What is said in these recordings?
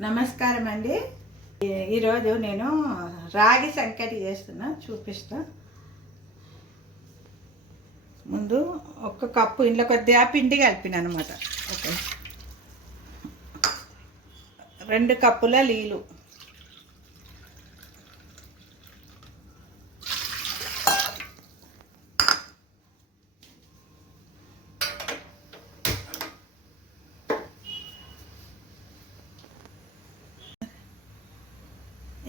నమస్కారం అండి ఈ- ఈరోజు నేను రాగి సంకటి చేస్తున్నా చూపిస్తా. ముందు ఒక కప్పు ఇంట్లో కొద్దిగా పిండి కలిపిన అనమాట ఓకే. రెండు కప్పుల నీళ్ళు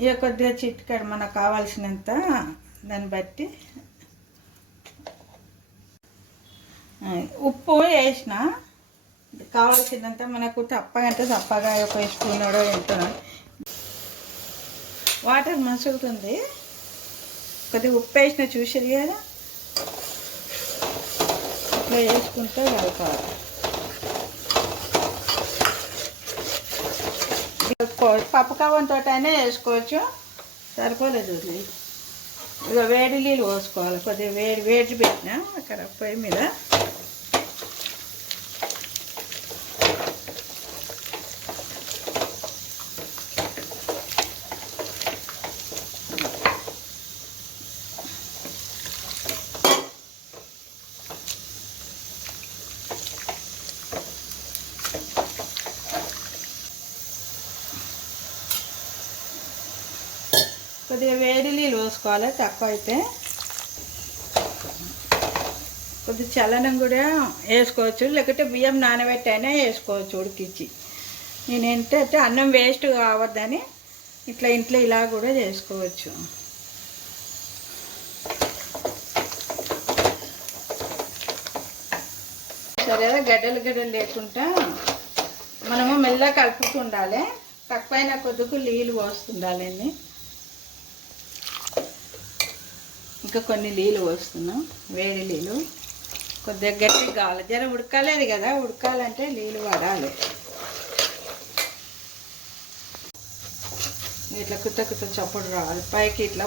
ఇక కొద్దిగా చిట్కాడు మనకు కావాల్సినంత దాన్ని బట్టి. ఉప్పు వేసిన కావాల్సినంత మనకు తప్పగంటే తప్పగా ఒక స్పూన్ ఎంత వాటర్ మసులుతుంది. కొద్దిగా ఉప్పు వేసిన చూసేది కదా. ఇట్లా వేసుకుంటే కలపాలి వేసుకోవచ్చు. పప్పు కవ్వంతో అయినా వేసుకోవచ్చు. సరిపోలేదు ఇది. ఇక వేడి నీళ్ళు పోసుకోవాలి. కొద్దిగా వేడి వేడి పెట్టినా అక్కడ పొయ్యి మీద. కొద్దిగా వేడి నీళ్ళు పోసుకోవాలి తక్కువ అయితే. కొద్దిగా చల్లనం కూడా వేసుకోవచ్చు లేకపోతే బియ్యం నానబెట్టి అయినా వేసుకోవచ్చు ఉడికించి. నేను ఏంటంటే అన్నం వేస్ట్ కావద్దని ఇట్లా ఇంట్లో ఇలా కూడా చేసుకోవచ్చు. సరే గడ్డలు గడ్డలు లేకుండా మనము మెల్లగా కలుపుతుండాలి తక్కువైన కొద్దిగా నీళ్ళు పోస్తుండాలండి ఇంకా కొన్ని నీళ్ళు పోస్తున్నాం. వేడి నీళ్ళు. కొద్దిగా గట్టిగా కావాలి జర ఉడకలేదు కదా ఉడకాలంటే నీళ్ళు పడాలి. ఇట్లా కుత్త కుత్త చప్పుడు రావాలి పైకి ఇట్లా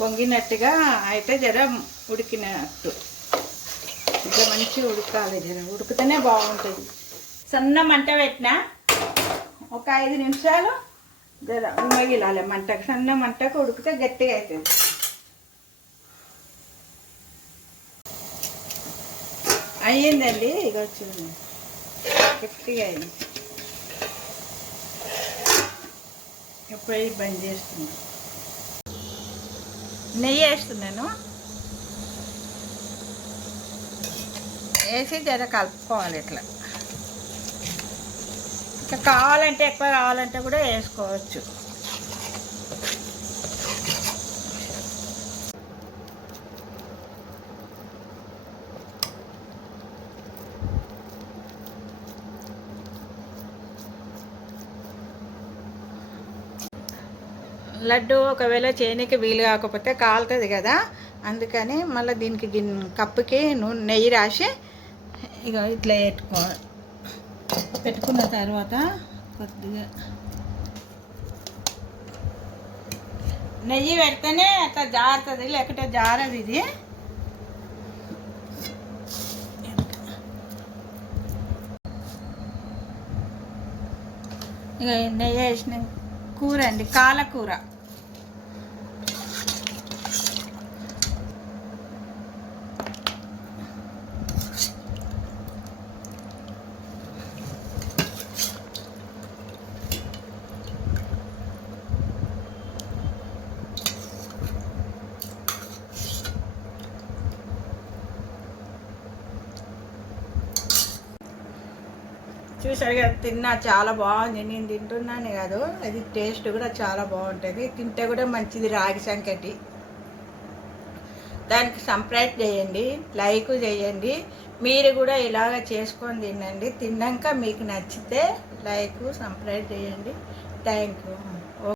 పొంగినట్టుగా అయితే జర ఉడికినట్టు. ఇట్లా మంచిగా ఉడకాలి జర. ఉడికితేనే బాగుంటుంది. సన్న మంట పెట్టిన ఒక ఐదు నిమిషాలు జర ఉమ్మగిలాలి మంటకు సన్న మంటకు ఉడికితే గట్టిగా అవుతుంది అయ్యిందండి ఇక వచ్చింది. గట్టిగా అయింది. ఎప్పుడై బంద్ చేస్తున్నా. నెయ్యి వేస్తున్నాను వేసి జర కలుపుకోవాలి ఇట్లా. ఇంకా కావాలంటే ఎక్కువ కావాలంటే కూడా వేసుకోవచ్చు. లడ్డు ఒకవేళ చేయనికి వీలు కాకపోతే కాలుతుంది కదా అందుకని మళ్ళీ దీనికి గిన్ కప్పుకి నూనె నెయ్యి రాసి ఇక ఇట్లా పెట్టుకో పెట్టుకున్న తర్వాత కొద్దిగా నెయ్యి పెడితేనే అట్లా జారుతుంది లేకుంటే జారదు ఇది. ఇక నెయ్యి వేసిన. కూర అండి కాలకూర. చూసారు కదా తిన్నా చాలా బాగుంది. నేను తింటున్నాను కాదు అది టేస్ట్ కూడా చాలా బాగుంటుంది. తింటే కూడా మంచిది రాగి సంకటి. దానికి సంప్రైట్ చేయండి లైక్ చేయండి. మీరు కూడా ఇలాగ చేసుకొని తినండి. తిన్నాక మీకు నచ్చితే లైక్ సంప్రైట్ చేయండి. Thank you